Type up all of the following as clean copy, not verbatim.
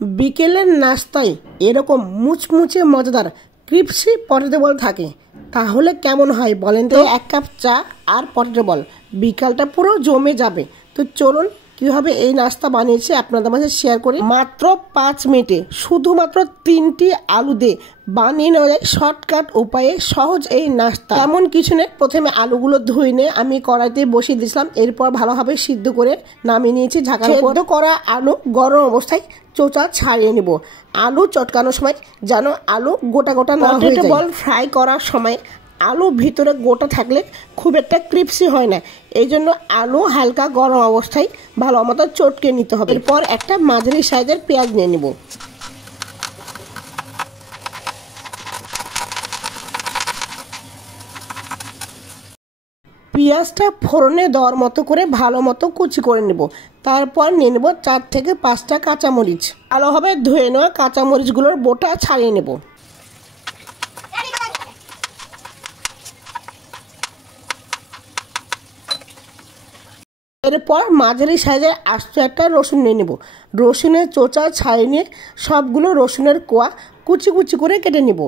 বিকেলের নাস্তায় এরকম মুচমুচে মজাদার ক্রিপসি পটেটো বল থাকে তাহলে কেমন হয় বলেন তো। এক কাপ চা আর পটেটো বল, বিকালটা পুরো জমে যাবে। তো চলুন কিভাবে এই নাস্তা বানিয়েছি আপনাদের মাঝে শেয়ার করি। মাত্র 5 মিনিটে শুধুমাত্র 3টি আলু দিয়ে বানিয়ে নেওয়া যায় শর্টকাট উপায়ে সহজ এই নাস্তা। তেমন কিছু নেই, প্রথমে আলুগুলো ধুয়ে নিয়ে আমি কড়াইতে বসিয়ে দিয়েছিলাম, এরপর ভালোভাবে সিদ্ধ করে নামিয়ে নিয়েছি ঢাকার উপর। সিদ্ধ করা আলু গরম অবস্থায় চোচা ছাড়িয়ে নেব। আলু চটকানোর সময় যেন আলু গোটা গোটা না হয়ে যায়। পটেটো বল ফ্রাই করার সময় আলু ভিতরে গোটা থাকলে খুব একটা ক্রিপসি হয় না, এই জন্য আলু হালকা গরম অবস্থায় ভালো মতো চটকে নিতে হবে। এরপর একটা মাঝারি সাইজের পেঁয়াজ নিয়ে নেব। পেঁয়াজটা ফোড়নে দেওয়ার মতো করে ভালো মতো কুচি করে নেব। তারপর নিয়ে নেব 4 থেকে 5টা কাঁচামরিচ। ভালোভাবে ধুয়ে নেওয়া কাঁচামরিচগুলোর বোটা ছাড়িয়ে নেব। এরপর মাঝারি সাইজের আস্ত একটা রসুন নিয়ে নেব। রসুনের চোচা ছাড়িয়ে নিয়ে সবগুলো রসুনের কোয়া কুচি কুচি করে কেটে নেব।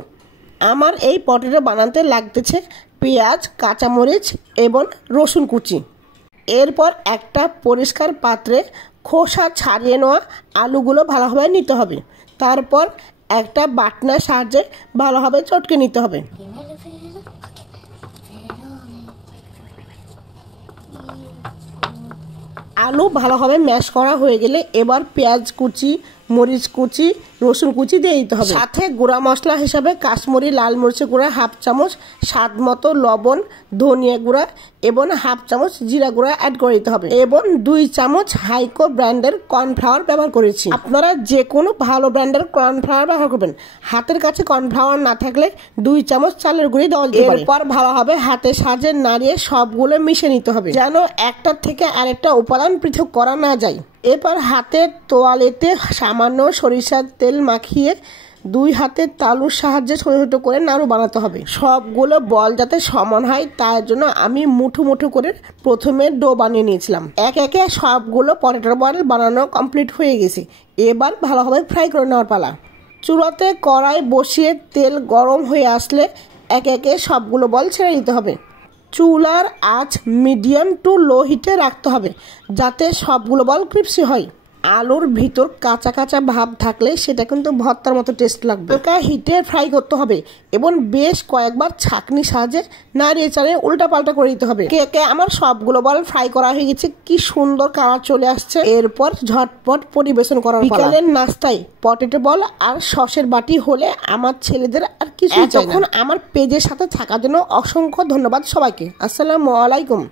আমার এই পটেটো বানাতে লাগতেছে পেঁয়াজ, কাঁচামরিচ এবং রসুন কুচি। এরপর একটা পরিষ্কার পাত্রে খোসা ছাড়িয়ে নেওয়া আলুগুলো ভালোভাবে নিতে হবে। তারপর একটা বাটনার সাহায্যে ভালোভাবে চটকে নিতে হবে। আলু ভালোভাবে ম্যাশ করা হয়ে গেলে এবার পেঁয়াজ কুচি, মরিচ কুচি, রসুন কুচি দিয়ে দিতে হবে। সাথে গুঁড়া মশলা হিসাবে কাশ্মীরি লাল মরিচের গুঁড়া 1/2 চামচ, স্বাদ মতো লবণ, ধনিয়া গুঁড়া এবং 1/2 চামচ জিরা গুঁড়া অ্যাড করে দিতে হবে এবং 2 চামচ হাইকো ব্র্যান্ডের কর্নফ্লাওয়ার ব্যবহার করেছি। আপনারা যে কোনো ভালো ব্র্যান্ডের কর্নফ্লাওয়ার ব্যবহার করবেন। হাতের কাছে কর্নফ্লাওয়ার না থাকলে 2 চামচ চালের গুঁড়ি দেওয়া যেতে পারে। এরপর ভালোভাবে হাতের সাহায্যে নাড়িয়ে সবগুলো মিশিয়ে নিতে হবে যেন একটা থেকে আরেকটা উপাদান পৃথক করা না যায়। এরপর হাতের তোয়ালেতে সামান্য সরিষার তেল মাখিয়ে 2 হাতের তালুর সাহায্যে ছোট ছোট করে নাড়ু বানাতে হবে। সবগুলো বল যাতে সমান হয় তার জন্য আমি মুঠো মুঠো করে প্রথমে ডো বানিয়ে নিয়েছিলাম। একে একে সবগুলো পটেটো বল বানানো কমপ্লিট হয়ে গেছে। এবার ভালোভাবে ফ্রাই করে নেওয়ার পালা। চুলাতে কড়াই বসিয়ে তেল গরম হয়ে আসলে একে একে সবগুলো বল ছেড়ে দিতে হবে। চুলার আঁচ মিডিয়াম টু লো হিটে রাখতে হবে যাতে সবগুলো বল ক্রিপসি হয়। আলুর ভিতর কাঁচা কাঁচা ভাব থাকলে সেটা কিন্তু ভর্তার মতো টেস্ট লাগবে। হালকা হিটে ফ্রাই করতে হবে এবং বেশ কয়েকবার ছাঁকনি সাহায্যে নাড়িয়ে চাড়িয়ে উল্টা পাল্টা করে দিতে হবে। কে আমার সবগুলো বল ফ্রাই করা হয়ে গেছে, কি সুন্দর কালার চলে আসছে। এরপর ঝটপট পরিবেশন করার পালা। বিকালের নাস্তায় পটেটো বল আর সসের বাটি হলে আমার ছেলেদের আর কিছু চাই না। এখন আমার পেজের সাথে থাকার জন্য অসংখ্য ধন্যবাদ সবাইকে। আসসালামু আলাইকুম।